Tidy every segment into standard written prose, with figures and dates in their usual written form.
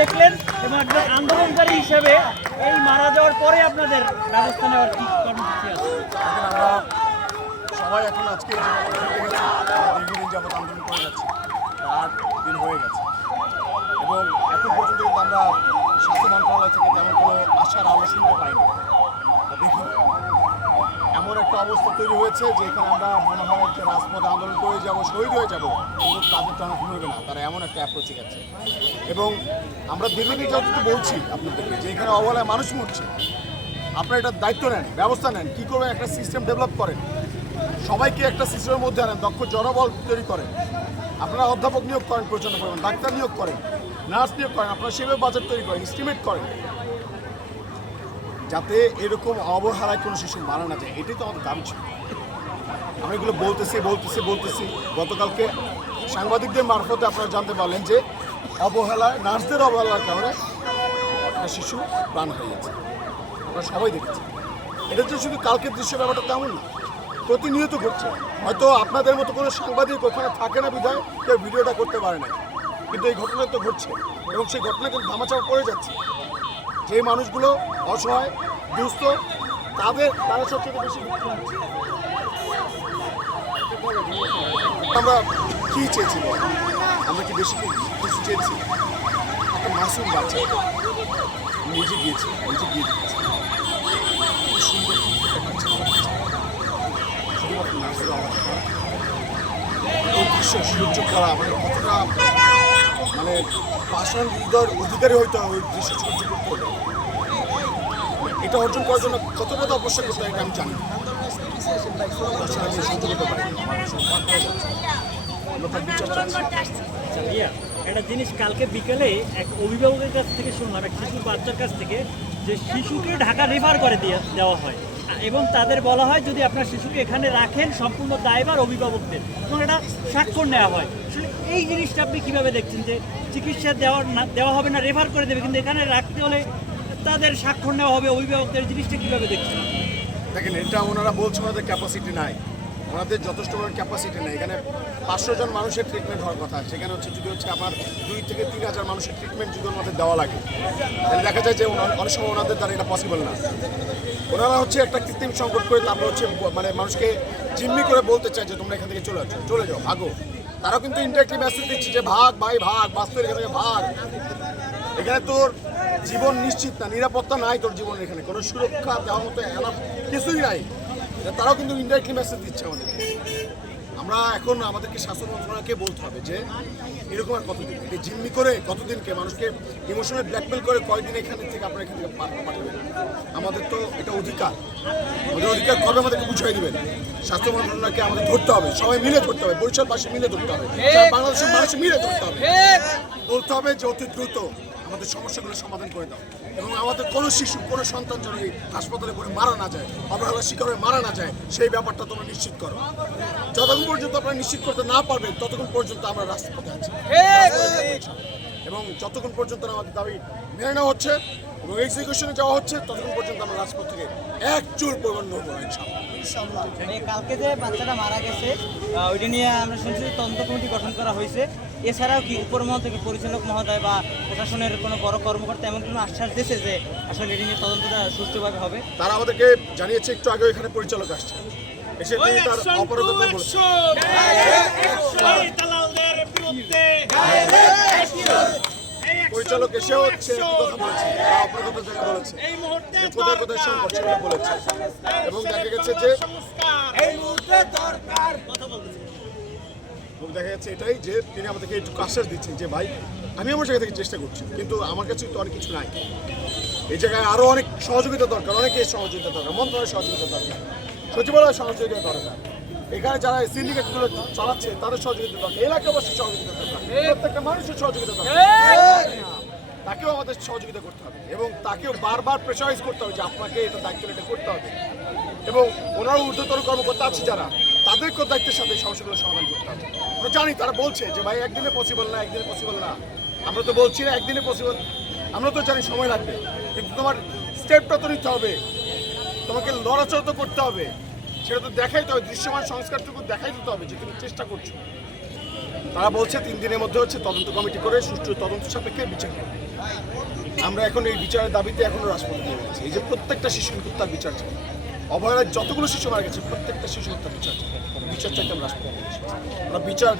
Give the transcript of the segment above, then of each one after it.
দেখলেন এবং একজন আন্দোলনকারী হিসেবে এই মারা যাওয়ার পরে আপনাদের ব্যবস্থা নেওয়ার কি কর্মসূচি আছে? আমরা সবাই এখন আজকে দীর্ঘদিন যাবত আন্দোলন করে যাচ্ছি, 8 দিন হয়ে গেছে এবং এখন পর্যন্ত কিন্তু আমরা স্বাস্থ্য মন্ত্রণালয় থেকে তেমন কোনো আশার আলো শুনতে পাইনি। দেখুন, এমন একটা অবস্থা তৈরি হয়েছে যে এখানে আমরা মনে হয় যে রাজপথে আন্দোলন করে যাব, শহীদ হয়ে যাব, কিন্তু তাদের টানা ঘুরবে না, তারা এমন একটা অ্যাপ্রোচে গেছে। এবং আমরা দীর্ঘদিন যতটুকু বলছি আপনাদেরকে যে এখানে অবহেলায় মানুষ মরছে, আপনারা এটার দায়িত্ব নেন, ব্যবস্থা নেন, কী করে একটা সিস্টেম ডেভেলপ করেন, সবাইকে একটা সিস্টেমের মধ্যে আনেন, দক্ষ জনবল তৈরি করেন, আপনারা অধ্যাপক নিয়োগ করেন, প্রচণ্ড পরিমাণ ডাক্তার নিয়োগ করেন, নার্স নিয়োগ করেন, আপনারা সেভাবে বাজেট তৈরি করেন, এস্টিমেট করেন, যাতে এরকম অবহেলায় কোনো শিশু মারা না যায়। এটাই তো আমাদের দাবি ছিল। আমরা এগুলো বলতেছি। গতকালকে সাংবাদিকদের মারফতে আপনারা জানতে পারলেন যে অবহেলায়, নার্সদের অবহেলার কারণে একটা শিশু প্রাণ হারিয়েছে। আমরা সবাই দেখেছি। এটা যে শুধু কালকের দৃশ্য, ব্যাপারটা তেমন না, প্রতিনিয়ত ঘটছে। হয়তো আপনাদের মতো কোনো সাংবাদিক ওখানে থাকে না বিধায় কেউ ভিডিওটা করতে পারে না, কিন্তু এই ঘটনা তো ঘটছে এবং সেই ঘটনা কিন্তু ধামাচাপা পড়ে যাচ্ছে। যে মানুষগুলো অসহায়, দুস্থ, তারা সবচেয়ে বেশি victim হচ্ছে। আমরা কী চেয়েছিল? আমরা কি বেশি কিছু চেয়েছি? একটা মাসুম বাচ্চা নিজে গিয়ে দিয়েছি। সুন্দর শুধুমাত্র নার্সের আওয়াজ করা, এই দৃশ্য সহ্য করা আমাদের কতটা মানে পাষাণ হৃদয়ের অধিকারী হইতে হবে, ওই দৃশ্য সহ্য করতে হবে। এটা অর্জন করার জন্য কতটা তো অবশ্যই করতে হয়, এটা আমি জানি। সহ্য করতে পারি একটা জিনিস কালকে বিকেলে এক অভিভাবকের কাছ থেকে শুনলাম, এক শিশুর বাচ্চার কাছ থেকে, যে শিশুকে ঢাকা রেফার করে দেওয়া হয় এবং তাদের বলা হয় যদি আপনার শিশুকে এখানে রাখেন সম্পূর্ণ দায়ভার অভিভাবকদের, এবং এটা স্বাক্ষর নেওয়া হয়। এই জিনিসটা আপনি কীভাবে দেখছেন যে চিকিৎসা দেওয়া হবে না, রেফার করে দেবে, কিন্তু এখানে রাখতে হলে তাদের স্বাক্ষর নেওয়া হবে অভিভাবকদের, জিনিসটা কীভাবে দেখছেন? দেখেন, এটা ওনারা বলছে ওনাদের ক্যাপাসিটি নাই, ওনাদের যথেষ্ট পরিমাণ ক্যাপাসিটি নেই। এখানে 500 জন মানুষের ট্রিটমেন্ট হওয়ার কথা, সেখানে যদি আমার 2 থেকে 3 হাজার মানুষের ট্রিটমেন্ট যদি ওনাদের দেওয়া লাগে, তাহলে দেখা যায় যে অনেক সময় ওনাদের দ্বারা এটা পসিবল না। ওনারা একটা কৃত্রিম সংকট করে তারপর মানে মানুষকে জিম্মি করে বলতে চায় যে তোমরা এখান থেকে চলে যাও, ভাগো। তারাও কিন্তু ইনডাইরেক্টলি মেসেজ দিচ্ছে যে ভাগ ভাই ভাগ, বাস্তবে এখান থেকে ভাগ। এখানে তোর জীবন নিশ্চিত না, নিরাপত্তা নাই তোর জীবন, এখানে কোনো সুরক্ষা দেওয়ার মতো কিছুই নাই। তারাও কিন্তু ইনডাইরেক্টলি মেসেজ দিচ্ছে আমাদেরকে। আমরা এখন আমাদেরকে স্বাস্থ্য মন্ত্রণালয়কে বলতে হবে যে এরকম আর কতদিন, এটা জিম্মি করে কতদিনকে মানুষকে ইমোশনাল ব্ল্যাকমেল করে কয়দিন এখান থেকে আপনারা এখান থেকে পাঠাবেন। আমাদের তো এটা অধিকার, আমাদের অধিকার কবে আমাদেরকে বুঝিয়ে দেবেন। স্বাস্থ্য মন্ত্রণালয়কে আমাদের ধরতে হবে, সবাই মিলে ধরতে হবে, বরিশালবাসী মিলে ধরতে হবে, বাংলাদেশের মানুষ মিলে ধরতে হবে, বলতে হবে যে অতি দ্রুত আমাদের সমস্যাগুলো সমাধান করে দাও এবং আমাদের কোনো শিশু, কোনো সন্তান যেন এই হাসপাতালে পড়ে মারা না যায়, অবহেলার শিকার হয়ে মারা না যায়, সেই ব্যাপারটা তোমরা নিশ্চিত করো। যতক্ষণ পর্যন্ত আপনারা নিশ্চিত করতে না পারবেন ততক্ষণ পর্যন্ত আমরা রাজপথে আছি এবং যতক্ষণ পর্যন্ত আমাদের দাবি মেনে নেওয়া হচ্ছে এবং এক্সিকিউশনে যাওয়া হচ্ছে ততক্ষণ পর্যন্ত আমরা রাজপথ থেকে এক চুল পরিমাণ নড়ব না ইনশাআল্লাহ। কালকে যে বাচ্চাটা মারা গেছে ওইটা নিয়ে আমরা শুনছি তদন্ত কমিটি গঠন করা হয়েছে। এছাড়াও কি উপরমহল থেকে পরিচালক মহোদয় বা প্রশাসনের কোনো বড় কর্মকর্তা এমন কোনো আশ্বাস দিয়েছে যে আসলে এটা নিয়ে তদন্তটা সুষ্ঠুভাবে হবে? তারা আমাদেরকে জানিয়েছে, একটু আগে এখানে পরিচালক আসছে, এসে তিনি তার অপরাধতা বলেছে। পরিচালক এসেও কথা বলেছে, অপরাধতার জায়গা বলেছে, কোথায় কোথায় সংকট সেগুলো বলেছে এবং দেখা গেছে যে দেখা যাচ্ছে এটাই যে তিনি আমাদেরকে একটু আশ্বাস দিচ্ছেন যে ভাই আমি আমার জায়গা থেকে চেষ্টা করছি, কিন্তু আমার কাছে তো অনেক কিছু নাই, এই জায়গায় আরও অনেক সহযোগিতা দরকার, অনেকের সহযোগিতা দরকার, মন্ত্রণালয়ের সহযোগিতা দরকার, সচিবালয়ের সহযোগিতা দরকার, এখানে যারা সিন্ডিকেটগুলো চালাচ্ছে তাদের সহযোগিতা দরকার, এলাকাবাসীর সহযোগিতা দরকার, প্রত্যেকটা মানুষের সহযোগিতা দরকার, তাকেও আমাদের সহযোগিতা করতে হবে এবং তাকেও বারবার প্রেশারাইজ করতে হবে যে আপনাকে এটা দায়িত্ব এটা করতে হবে এবং ওনারা ঊর্ধ্বতন কর্মকর্তা আছে যারা, তাদেরকেও দায়িত্বের সাথে সমস্যাগুলো সমাধান করতে হবে। আমরা জানি তারা বলছে যে ভাই একদিনে পসিবল না, আমরা তো বলছি না একদিনে পসিবল, আমরা তো জানি সময় লাগবে, কিন্তু তোমার স্টেপটা তো নিতে হবে, তোমাকে লড়াচড়া তো করতে হবে, সেটা তো দেখাইতে হবে, দৃশ্যমান সংস্কারটুকু দেখাই দিতে হবে যে তুমি চেষ্টা করছো। তারা বলছে 3 দিনের মধ্যে হচ্ছে তদন্ত কমিটি করে সুষ্ঠু তদন্ত সাপেক্ষে বিচার করবে। আমরা এখন এই বিচারের দাবিতে এখনো রাজপথে নেমে আছি। এই যে প্রত্যেকটা শিশু হত্যার বিচার চাই, অভয়ার যতগুলো শিশু মারা গেছে প্রত্যেকটা শিশু হত্যার বিচার চাই, বিচার চাইতে আমরা রাজপথে নেমে এসেছি। আমরা বিচার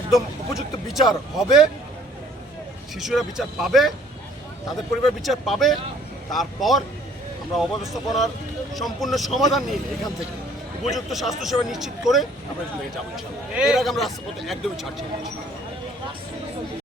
একদম উপযুক্ত বিচার হবে, শিশুরা বিচার পাবে, তাদের পরিবার বিচার পাবে, তারপর আমরা অব্যবস্থাপনার সম্পূর্ণ সমাধান নিয়ে এখান থেকে উপযুক্ত স্বাস্থ্যসেবা নিশ্চিত করে আমরা এখান থেকে যাবো ইনশাআল্লাহ। এর আগে আমরা রাজপথে একদমই ছাড়ছি না।